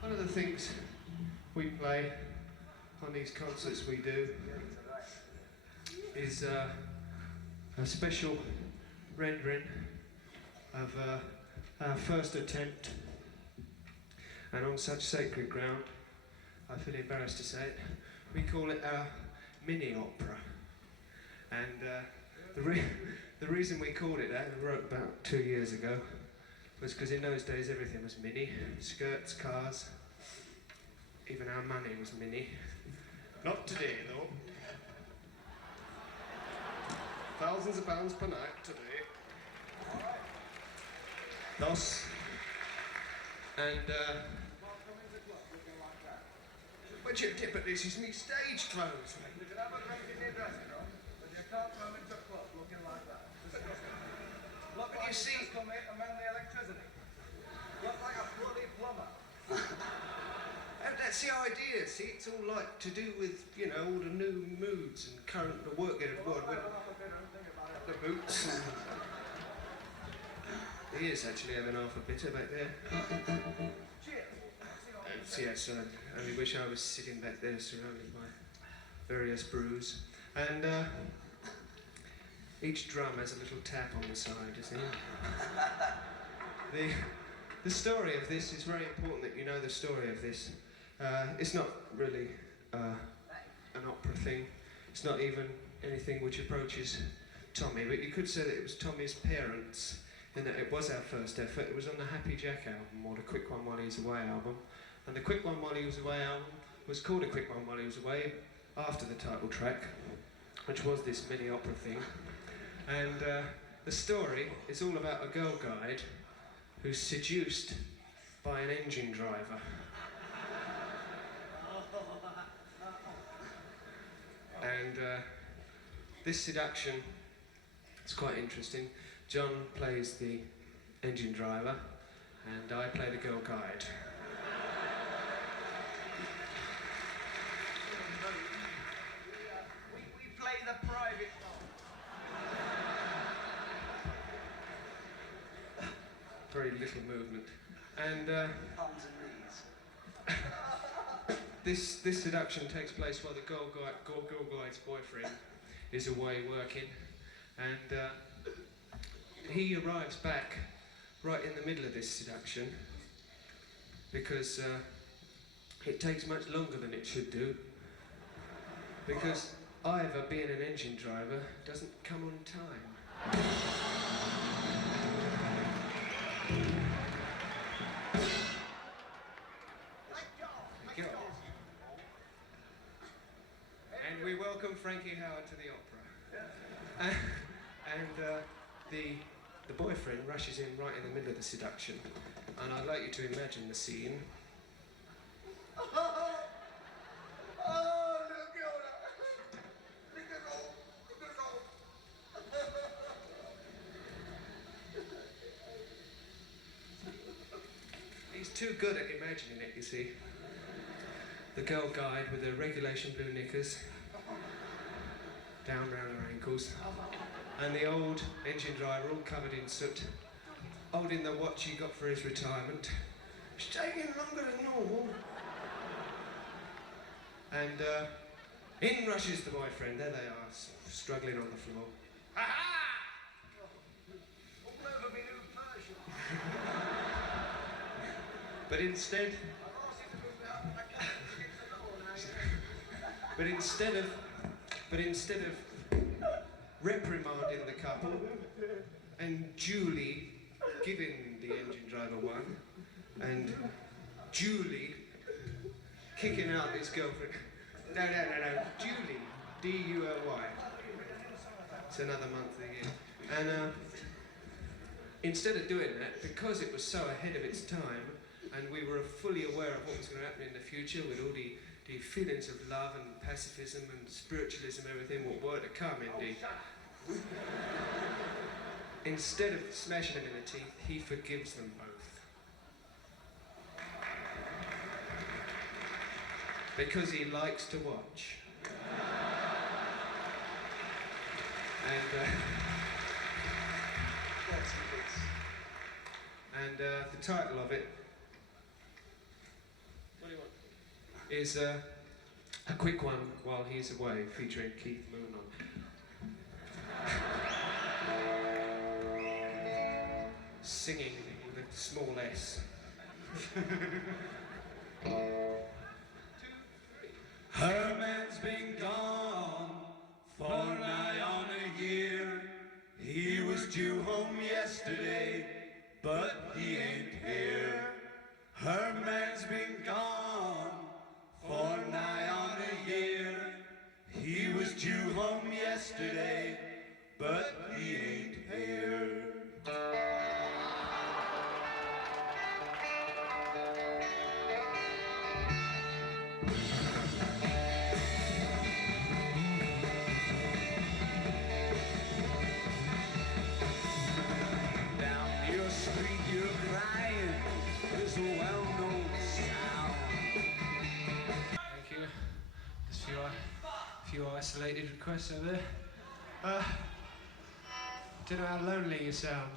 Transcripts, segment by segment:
One of the things we play on these concerts we do is a special rendering of our first attempt, and on such sacred ground, I feel embarrassed to say it, we call it our mini opera. And the reason we called it that, I wrote about 2 years ago, was because in those days everything was mini. Skirts, cars, even our money was mini. Not today though. Thousands of pounds per night today. Thus, and but you tip at this is me stage clothes. You can have a drink in your dressing room, but you can't come into a club looking like that. Look But like you see, just come in and mend the electricity. Look like a bloody plumber. and that's the idea. See, it's all like to do with, you know, all the new moods and current the work getting forward with the boots. He is actually having half a bitter back there. Yes, I only wish I was sitting back there surrounded by various brews. And each drum has a little tap on the side, you see. The story of this is very important that you know the story of this. It's not really an opera thing. It's not even anything which approaches Tommy, but you could say that it was Tommy's parents, and that it was our first effort. It was on the Happy Jack album, or the Quick One While He's Away album. And the Quick One While He Was Away album was called A Quick One While He Was Away after the title track, which was this mini opera thing. And the story is all about a girl guide who's seduced by an engine driver. And this seduction is quite interesting. John plays the engine driver and I play the girl guide. We play the private role. Very little movement. And Hands and knees. this seduction takes place while the girl guide's boyfriend is away working, and he arrives back right in the middle of this seduction because it takes much longer than it should do, because Ivor, being an engine driver, doesn't come on time. And we welcome Frankie Howard to the opera. And the boyfriend rushes in right in the middle of the seduction, and I'd like you to imagine the scene. He's too good at imagining it, you see. The girl guide with her regulation blue knickers down round her ankles, and the old engine driver all covered in soot, holding the watch he got for his retirement. It's taking longer than normal. And in rushes the boyfriend. There they are, struggling on the floor. Ha-ha! But instead of reprimanding the couple and duly giving the engine driver one and duly kicking out his girlfriend, no, duly, D-U-L-Y. It's another month of the year. And instead of doing that, because it was so ahead of its time, and we were fully aware of what was going to happen in the future with all the feelings of love and pacifism and spiritualism, everything, what were to come indeed. Instead of smashing them in the teeth, he forgives them both. Because he likes to watch. And the title of it is a quick one while he's away, featuring Keith Moon on. Singing with a small S. Her man's been gone for nigh on a year. He was due home yesterday, but he ain't here. Her man's been gone for nigh on a year. He was due home yesterday, but he ain't here. Thank you. There's a few isolated requests over there. Don't know how lonely you sound.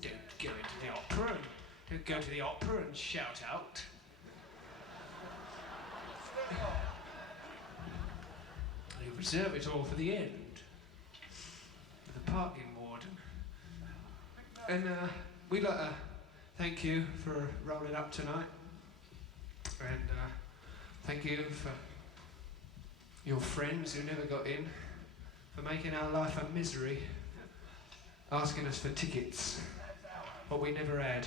Don't go into the opera and don't go to the opera and shout out. You reserve it all for the end. For the parking warden. And we'd like to thank you for rolling up tonight. And thank you for your friends who never got in, for making our life a misery, asking us for tickets, what we never had,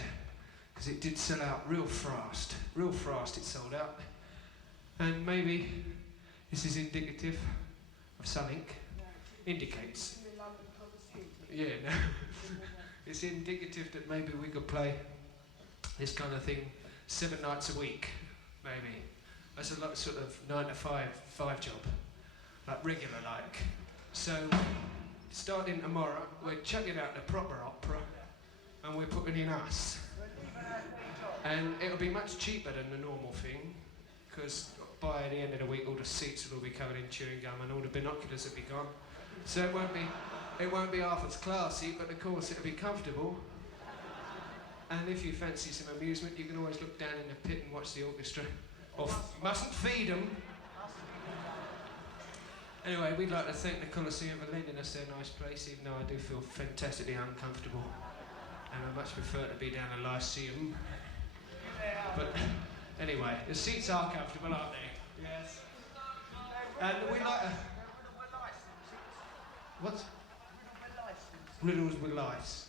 because it did sell out real fast it sold out. And maybe this is indicative of something, indicates. Yeah, no. It's indicative that maybe we could play this kind of thing 7 nights a week, maybe. That's a lot, sort of 9 to 5 job, like regular like. So, starting tomorrow, we're chucking out the proper opera, and we're putting in us. And it'll be much cheaper than the normal thing, because by the end of the week, all the seats will all be covered in chewing gum, and all the binoculars will be gone. So it won't be half as classy, but of course it'll be comfortable. And if you fancy some amusement, you can always look down in the pit and watch the orchestra. Or mustn't feed them. Anyway, we'd like to thank the Coliseum for lending us their nice place, even though I do feel fantastically uncomfortable. And I much prefer to be down the Lyceum. But anyway, the seats are comfortable, aren't they? Yes. And we like to... What? Riddles with lice.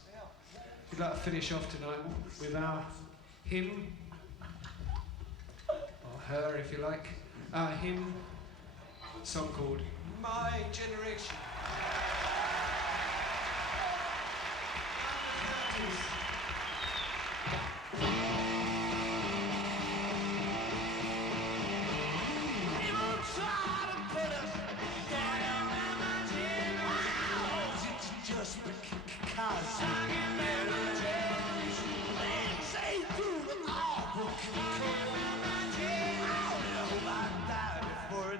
We'd like to finish off tonight with our hymn, or her if you like, our hymn song called My Generation. People try to put us down, just because